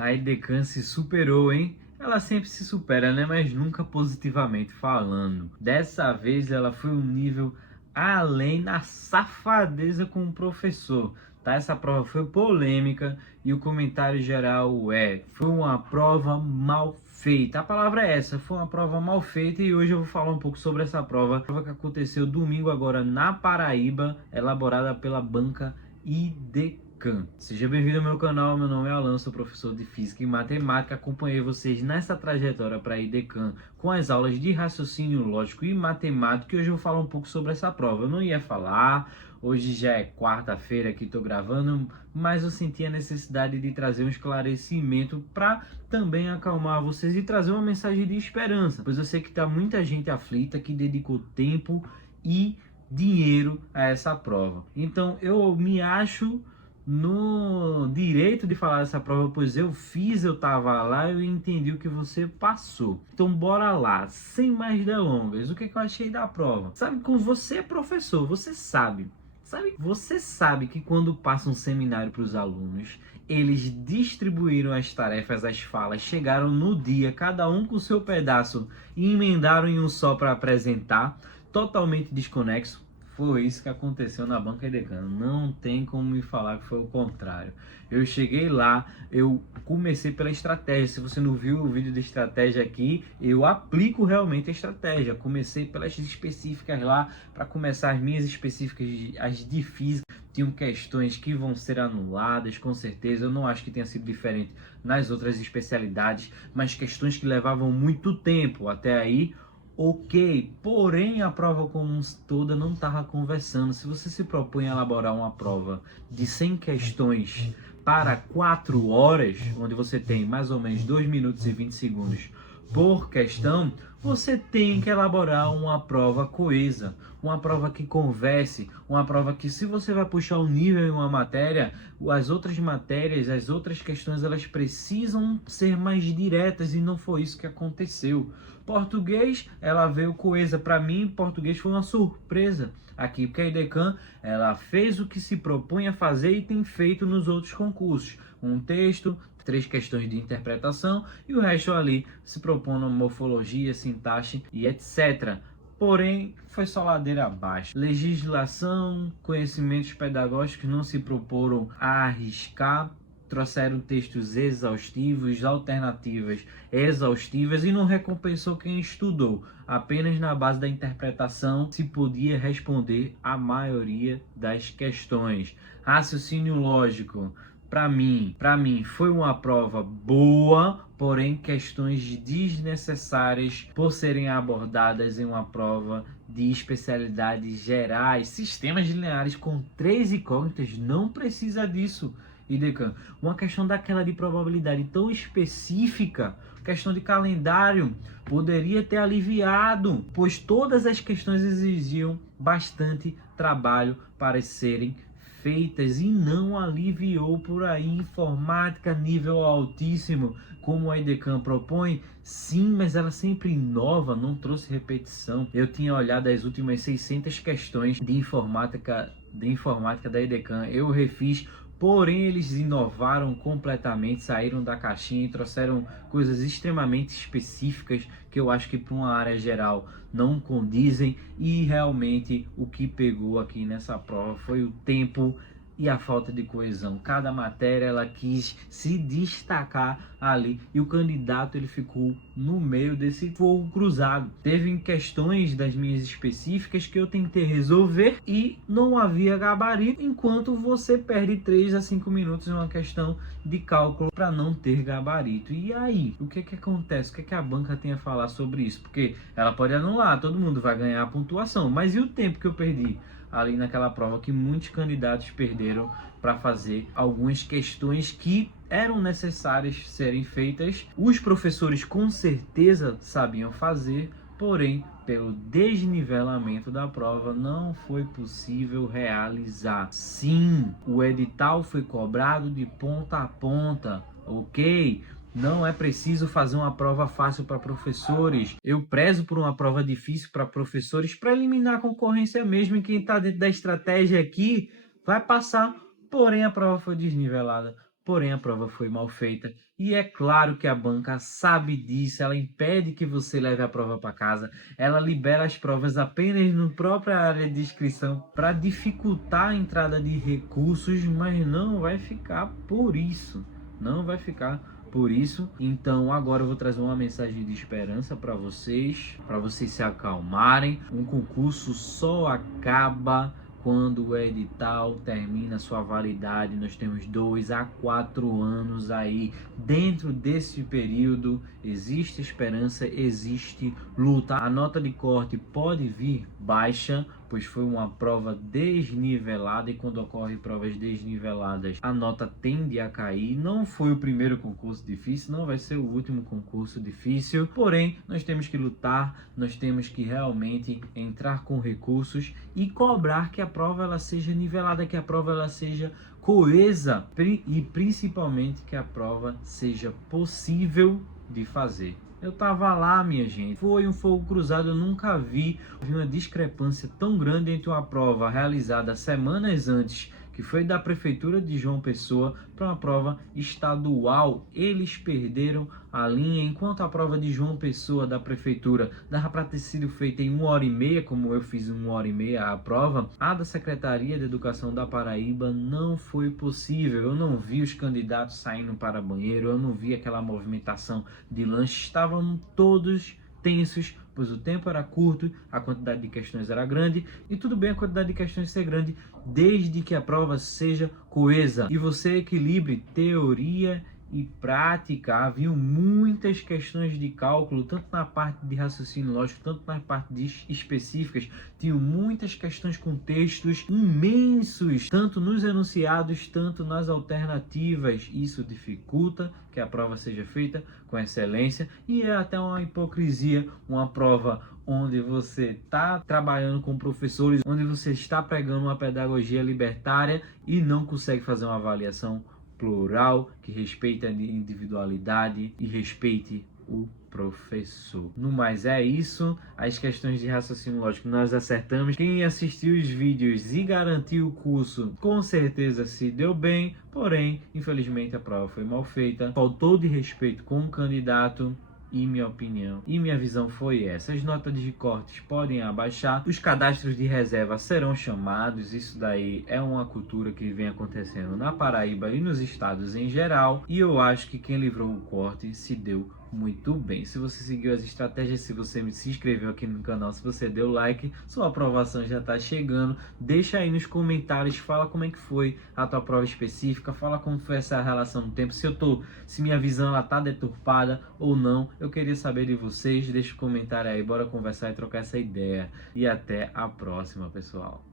A Edecã se superou, hein? Ela sempre se supera, né? Mas nunca positivamente falando. Dessa vez ela foi um nível além na safadeza com o professor. Tá? Essa prova foi polêmica e o comentário geral foi uma prova mal feita. A palavra é essa, foi uma prova mal feita e hoje eu vou falar um pouco sobre essa prova. Prova que aconteceu domingo agora na Paraíba, elaborada pela banca IDECAN. Seja bem-vindo ao meu canal, meu nome é Alan, sou professor de Física e Matemática. Acompanhei vocês nessa trajetória para a IDECAN com as aulas de raciocínio lógico e matemática e hoje eu vou falar um pouco sobre essa prova. Eu não ia falar, hoje já é quarta-feira que estou gravando, mas eu senti a necessidade de trazer um esclarecimento para também acalmar vocês e trazer uma mensagem de esperança, pois eu sei que está muita gente aflita que dedicou tempo e dinheiro a essa prova. Então eu me acho no direito de falar dessa prova, pois eu fiz, eu tava lá, eu entendi o que você passou. Então bora lá, sem mais delongas, o que eu achei da prova? Sabe, como você é professor, você sabe que quando passa um seminário para os alunos, eles distribuíram as tarefas, as falas, chegaram no dia, cada um com o seu pedaço e emendaram em um só para apresentar, totalmente desconexo. Foi isso que aconteceu na banca EDECAN. Não tem como me falar que foi o contrário. Eu cheguei lá, eu comecei pela estratégia. Se você não viu o vídeo de estratégia aqui, eu aplico realmente a estratégia. Comecei pelas específicas lá, para começar as minhas específicas, as de física. Tinham questões que vão ser anuladas, com certeza. Eu não acho que tenha sido diferente nas outras especialidades, mas questões que levavam muito tempo até aí. Ok, porém a prova como toda não estava conversando. Se você se propõe a elaborar uma prova de 100 questões para 4 horas, onde você tem mais ou menos 2 minutos e 20 segundos por questão, você tem que elaborar uma prova coesa, uma prova que converse, uma prova que, se você vai puxar um nível em uma matéria, as outras matérias, as outras questões, elas precisam ser mais diretas e não foi isso que aconteceu. Português, ela veio coesa. Para mim, português foi uma surpresa aqui, porque a IDECAN, ela fez o que se propõe a fazer e tem feito nos outros concursos. Um texto, 3 questões de interpretação e o resto ali se propondo morfologia, sintaxe e etc. Porém, foi só ladeira abaixo. Legislação, conhecimentos pedagógicos não se proporam a arriscar, trouxeram textos exaustivos, alternativas exaustivas e não recompensou quem estudou. Apenas na base da interpretação se podia responder a maioria das questões. Raciocínio lógico. Para mim, foi uma prova boa, porém questões desnecessárias por serem abordadas em uma prova de especialidades gerais. Sistemas lineares com 3 incógnitas não precisa disso. IDECAN, uma questão daquela de probabilidade tão específica, questão de calendário, poderia ter aliviado, pois todas as questões exigiam bastante trabalho para serem feitas e não aliviou por aí. Informática nível altíssimo, como a IDECAN propõe, sim, mas ela sempre inova, não trouxe repetição. Eu tinha olhado as últimas 600 questões de informática da IDECAN, eu refiz. Porém, eles inovaram completamente, saíram da caixinha e trouxeram coisas extremamente específicas que eu acho que para uma área geral não condizem. E realmente o que pegou aqui nessa prova foi o tempo e a falta de coesão. Cada matéria ela quis se destacar ali e o candidato ele ficou no meio desse fogo cruzado. Teve questões das minhas específicas que eu tentei resolver e não havia gabarito, enquanto você perde 3 a 5 minutos em uma questão de cálculo para não ter gabarito. E aí, o que acontece? O que a banca tem a falar sobre isso? Porque ela pode anular, todo mundo vai ganhar a pontuação, mas e o tempo que eu perdi ali naquela prova que muitos candidatos perderam para fazer algumas questões que eram necessárias serem feitas? Os professores com certeza sabiam fazer, porém, pelo desnivelamento da prova, não foi possível realizar. Sim, o edital foi cobrado de ponta a ponta, ok? Não é preciso fazer uma prova fácil para professores. Eu prezo por uma prova difícil para professores para eliminar a concorrência mesmo. E quem está dentro da estratégia aqui vai passar. Porém, a prova foi desnivelada. porém a prova foi mal feita. E é claro que a banca sabe disso, ela impede que você leve a prova para casa, ela libera as provas apenas na própria área de inscrição para dificultar a entrada de recursos, mas não vai ficar por isso, não vai ficar por isso. Então agora eu vou trazer uma mensagem de esperança para vocês se acalmarem. Um concurso só acaba quando o edital termina sua validade. Nós temos 2 a 4 anos aí. Dentro desse período existe esperança, existe luta. A nota de corte pode vir baixa, pois foi uma prova desnivelada, e quando ocorrem provas desniveladas, a nota tende a cair. Não foi o primeiro concurso difícil, não vai ser o último concurso difícil, porém nós temos que lutar, nós temos que realmente entrar com recursos e cobrar que a prova ela seja nivelada, que a prova ela seja coesa e principalmente que a prova seja possível de fazer. Eu tava lá, minha gente. Foi um fogo cruzado, eu nunca vi uma discrepância tão grande entre uma prova realizada semanas antes, que foi da Prefeitura de João Pessoa, para uma prova estadual. Eles perderam a linha, enquanto a prova de João Pessoa da Prefeitura dava para ter sido feita em 1h30, como eu fiz em 1h30 a prova, a da Secretaria de Educação da Paraíba não foi possível. Eu não vi os candidatos saindo para banheiro, eu não vi aquela movimentação de lanche, estavam todos tensos, pois o tempo era curto, a quantidade de questões era grande, e tudo bem a quantidade de questões ser grande, desde que a prova seja coesa e você equilibre teoria e prática. Havia muitas questões de cálculo, tanto na parte de raciocínio lógico, tanto na parte de específicas. Tinham muitas questões com textos imensos, tanto nos enunciados, tanto nas alternativas. Isso dificulta que a prova seja feita com excelência, e é até uma hipocrisia uma prova onde você está trabalhando com professores, onde você está pregando uma pedagogia libertária e não consegue fazer uma avaliação plural, que respeite a individualidade e respeite o professor. No mais é isso, as questões de raciocínio lógico nós acertamos. Quem assistiu os vídeos e garantiu o curso com certeza se deu bem, porém infelizmente a prova foi mal feita, faltou de respeito com o candidato. E minha opinião e minha visão foi essa. As notas de cortes podem abaixar, os cadastros de reserva serão chamados. Isso daí é uma cultura que vem acontecendo na Paraíba e nos estados em geral, e eu acho que quem livrou o corte se deu muito bem. Se você seguiu as estratégias, se você se inscreveu aqui no canal, se você deu like, sua aprovação já está chegando. Deixa aí nos comentários, fala como é que foi a tua prova específica, fala como foi essa relação no tempo, se minha visão ela tá deturpada ou não. Eu queria saber de vocês, deixa um comentário aí, bora conversar e trocar essa ideia. E até a próxima, pessoal.